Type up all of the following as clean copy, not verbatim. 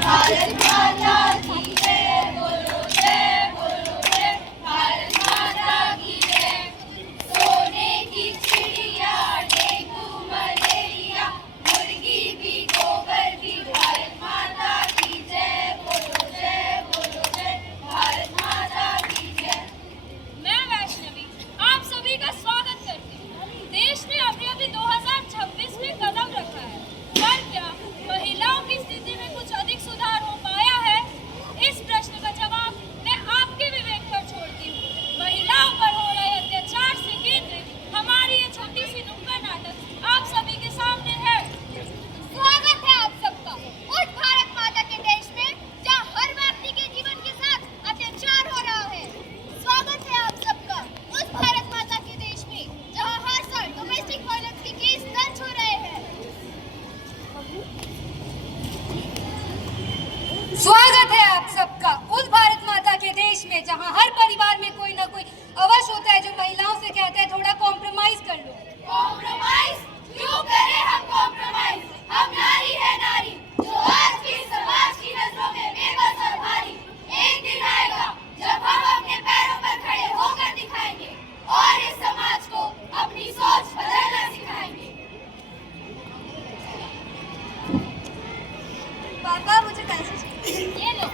भारत माता की जय, बोलो जय, बोलो जय, भारत माता की जय। सोने की चिड़िया, डेंगू मलेरिया, मुर्गी भी गोबर भी, भारत माता की जय, बोलो जय, बोलो जय, भारत माता की जय। मैं वैष्णवी आप सभी का स्वागत करती हूँ। देश ने अभी 2026 में कदम रखा है, पर क्या महिलाओं की स्थिति में कुछ अधिक सुधार हो पाया है? इस प्रश्न का जवाब मैं आपके विवेक पर छोड़ती हूँ। महिलाओं पर हो रहे अत्याचार से केंद्रित हमारी ये छोटी सी नुक्कड़ नाटक आप सभी के सामने है। स्वागत है आप सबका उस भारत माता के देश में जहाँ हर व्यक्ति के जीवन के साथ अत्याचार हो रहा है। स्वागत है आप सबका उस भारत माता के देश में जहाँ हर साल डोमेस्टिक वायलेंस के केस दर्ज हो रहे हैं। स्वागत है आप सबका उस भारत माता के देश में जहां हर परिवार में कोई ना कोई अवश्य होता है जो महिलाओं से कहता है थोड़ा कॉम्प्रोमाइज कर लो। कॉम्प्रोमाइज क्यों करें हम कॉम्प्रोमाइज? हम नारी है नारी, जो आज भी समाज की नजरों में बेबस और भारी। एक दिन आएगा जब हम अपने पैरों पर खड़े होकर दिखाएंगे और इस समाज को अपनी सोच बदलना सिखाएंगे। पापा मुझे पैसे चाहिए। ये लो।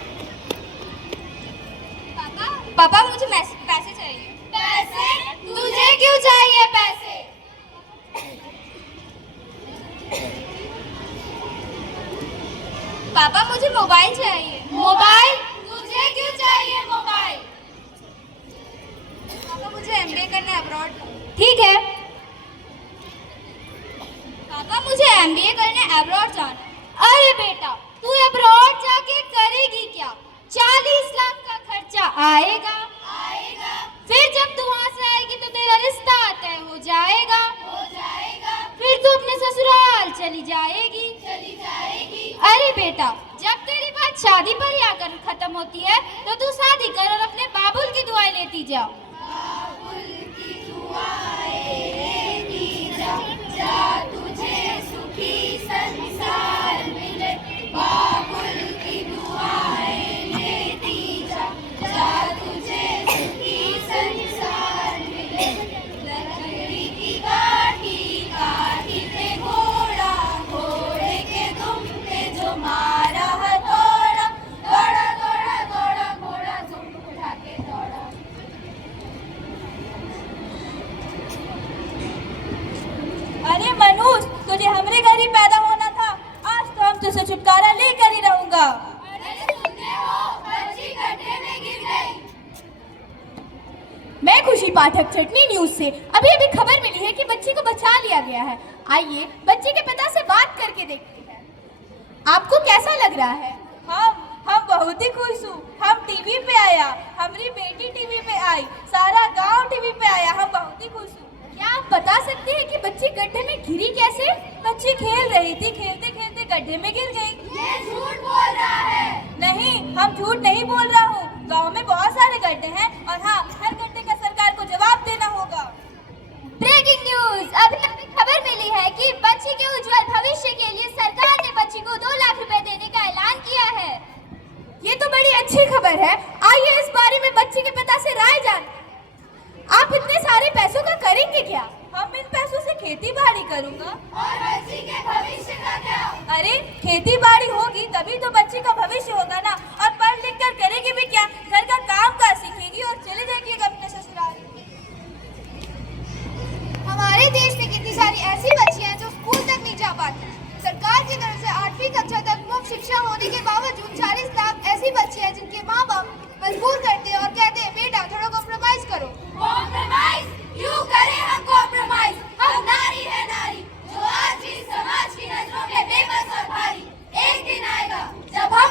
पापा मुझे पैसे चाहिए। पैसे? तुझे क्यों चाहिए पैसे? पापा मुझे मोबाइल चाहिए। मोबाइल? तुझे क्यों चाहिए मोबाइल? पापा मुझे एमबीए करना है अब्रॉड। ठीक है। पापा मुझे एमबीए करने अब्रॉड जाना है। अरे बेटा तू अब्रॉड जाके करेगी क्या? 40 लाख का खर्चा आएगा। फिर जब तू वहां से आएगी तो तेरा रिश्ता तय हो जाएगा। फिर तू अपने ससुराल चली जाएगी। अरे बेटा जब तेरी बात शादी पर ही आकर खत्म होती है तो तू शादी कर और अपने बाबुल की दुआएं लेती जा। जा तुझे सुखी संसार मिले, बाबुल की दुआएं लेती जा। जा तुझे सुखी संसार मिले, लकड़ी की काठी काठी पे घोड़ा, घोड़े के दुम पे जो मारा हथौड़ा, दौड़ा दौड़ा दौड़ा घोड़ा दुम उठा के दौड़ा। अरे मनुष तुझे हमरे घर ही पैदा होना था, आज तो हम तुझसे छुटकारा लेकर ही रहूंगा। अरे सुनते हो, बच्ची गड्ढे में गिर गई। मैं खुशी पाठक चटनी न्यूज से अभी अभी खबर मिली है कि बच्ची को बचा लिया गया है। आइए बच्चे के पिता से बात करके देखते हैं। आपको कैसा लग रहा है? हम बहुत ही खुश हूँ। हम टीवी पे आया, हमारी बेटी टीवी पे आई, सारा गांव टीवी पे आया, हम बहुत ही खुश हूँ। क्या आप बता सकते हैं कि बच्ची गड्ढे में गिरी कैसे? बच्ची खेल रही थी, खेलते खेलते गड्ढे में गिर गई। ये झूठ बोल रहा है। नहीं हम झूठ नहीं बोल रहा हूँ। गांव में बहुत सारे गड्ढे हैं और हाँ हर गड्ढे का सरकार को जवाब देना होगा। ब्रेकिंग न्यूज, अभी अभी खबर मिली है कि बच्ची के उज्जवल भविष्य के लिए सरकार ने बच्ची को 2 लाख रुपए देने का ऐलान किया है। ये तो बड़ी अच्छी खबर है। आइए इस बारे में बच्ची के पिता से राय जानते हैं। आप इतने सारे पैसों का करेंगे क्या? हम इन पैसों से खेती बाड़ी करूंगा। और बच्ची के भविष्य का क्या? अरे खेती बाड़ी होगी तभी तो बच्ची का भविष्य होगा ना। और पढ़ लिख कर करेगी भी क्या? घर का काम काज सीखेगी और चले जाएगी अपने ससुराल। हमारे देश में कितनी सारी ऐसी बच्चियां हैं जो स्कूल तक नहीं जा पाती। सरकार की तरफ से 8वीं कक्षा तक मुफ्त शिक्षा होने के बावजूद 40 लाख ऐसी बच्चियां हैं जिनके माँ बाप मजबूर करते हैं और कहते हैं बेटा थोड़ा कॉम्प्रोमाइज करो। कॉम्प्रोमाइज क्यों करें हम कॉम्प्रोमाइज? हम नारी है नारी, जो आज भी समाज की नजरों में बेबस और भारी। एक दिन आएगा जब हम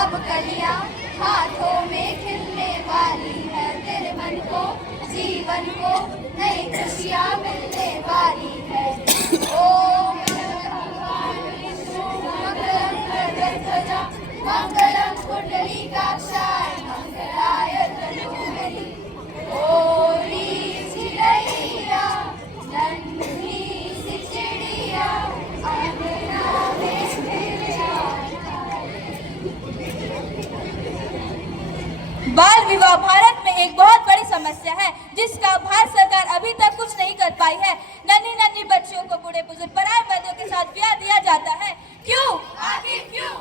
अब कलियां हाथों में खिलने वाली है, तेरे मन को जीवन को नई खुशियां मिलने वाली है। ओम मंगलम गरुड़ध्वजा मंगलम कुंडलीकाक्षाय मंगलाय तनूहरि। ओरी चिड़ैया नन्ही सी चिड़िया अंगना में फिर बाल विवाह भारत में एक बहुत बड़ी समस्या है जिसका भारत सरकार अभी तक कुछ नहीं कर पाई है। नन्ही नन्ही बच्चियों को बूढ़े बुजुर्ग पराये मर्दों के साथ ब्याह दिया जाता है। क्यों? आखिर क्यों?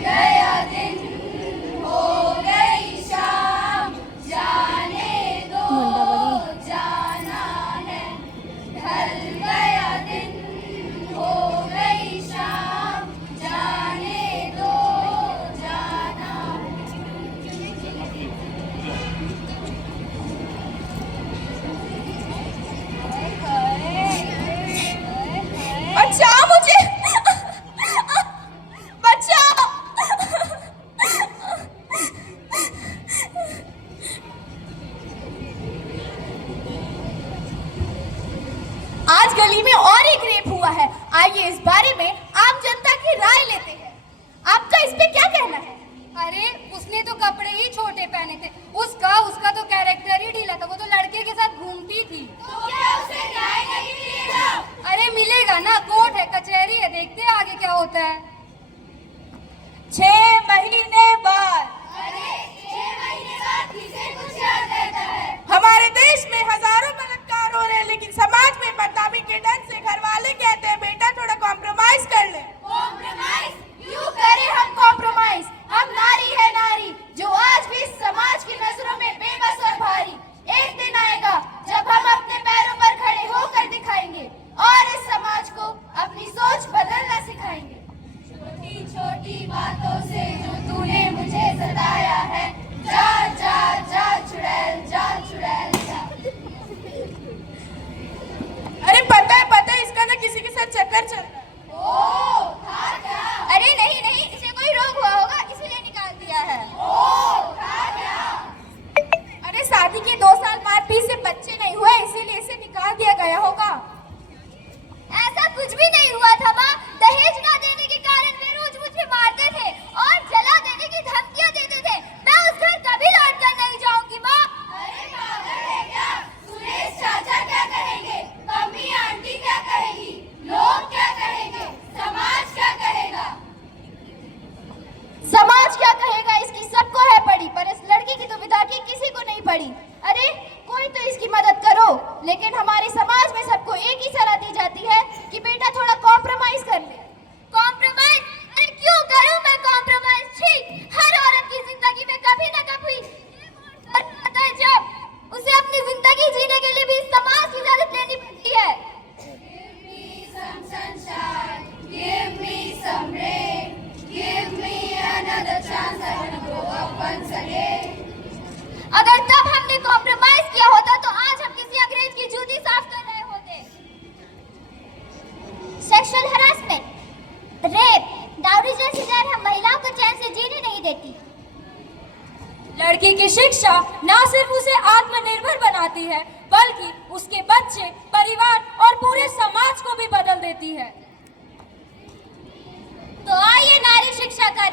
गया दिन हो गई शाम, जाने दो जाना है। ढल गया दिन हो गई शाम, जाने दो जाना बचाओ मुझे, बचाओ। आज गली में और एक रेप हुआ है। आइए इस बारे में आम जनता की राय लेते हैं। आपका इस पे क्या कहना है? अरे उसने तो कपड़े ही छोटे पहने थे, उसका तो कैरेक्टर ही ढीला था, वो तो लड़के के साथ घूमती थी। तो क्या उसे न्याय नहीं मिलेगा? अरे मिलेगा ना, कोर्ट है कचहरी है, देखते हैं आगे क्या होता है। 6 महीने बाद अरे 6 महीने बाद किसे कुछ याद रहता है? हमारे देश में हजारों बलात्कार हो रहे हैं, लेकिन समाज में बदनामी के डर से घर वाले कहते हैं बेटा थोड़ा कॉम्प्रोमाइज कर ले। कॉम्प्रोमाइज क्यों करें हम कॉम्प्रोमाइज? हम नारी है नारी, जो आज भी समाज की नजरों में बेबस और भारी। एक दिन आएगा जब हम अपने पैरों पर खड़े होकर दिखाएंगे और इस समाज को अपनी सोच बदलना सिखाएंगे। छोटी छोटी बातों से जो तूने मुझे सताया है, जा जा जा चुड़ैल जा चुड़ैल जा। अरे पता है इसका ना किसी के साथ चक्कर चल रहा है। ओ था क्या? अरे नहीं नहीं, इसे कोई रोग हुआ होगा इसलिए निकाल दिया है। ओ था क्या? अरे शादी के 2 साल मारपीट से बच्चे नहीं हुए, इसीलिए इसे निकाल दिया गया होगा। ऐसा कुछ भी नहीं हुआ था माँ। दहेज ना देने के कारण वे रोज मुझे मारते थे और जला देने की धमकियाँ देते थे। मैं उस घर कभी लौट कर नहीं जाऊंगी माँ। अरे पागल है क्या? सुरेश चाचा क्या कहेंगे? मम्मी आंटी क्या कहेगी? लोग क्या कहेंगे? समाज क्या कहेगा? समाज क्या कहेगा इसकी सबको है पड़ी, पर इस लड़की की तो विदा की किसी को नहीं पड़ी। अरे कोई तो इसकी मदद करो। लेकिन हमारे समाज में सबको एक ही सलाह दी जाती है कि बेटा थोड़ा कॉम्प्रोमाइज कर ले। कॉम्प्रोमाइज? अरे क्यों करूं मैं कॉम्प्रोमाइज? छी, हर औरत की जिंदगी में कभी न कभी आता है जब उसे अपनी जिंदगी जीने के लिए भी इस समाज की इजाजत लेनी पड़ती है। Give me some sunshine, give me some rain, give me another chance I will grow up once again. अगर तब हमने कॉम्प्रोमाइज किया होता तो आज हम किसी अंग्रेज की जूती साफ कर रहे होते। सेक्सुअल हरासमेंट, रेप, डाउरी जैसी डर हम महिलाओं को चैन से जीने नहीं देती। लड़की की शिक्षा न सिर्फ उसे आत्मनिर्भर बनाती है, बल्कि उसके बच्चे, परिवार और पूरे समाज को भी बदल देती है। तो आइए नारी शिक्षा का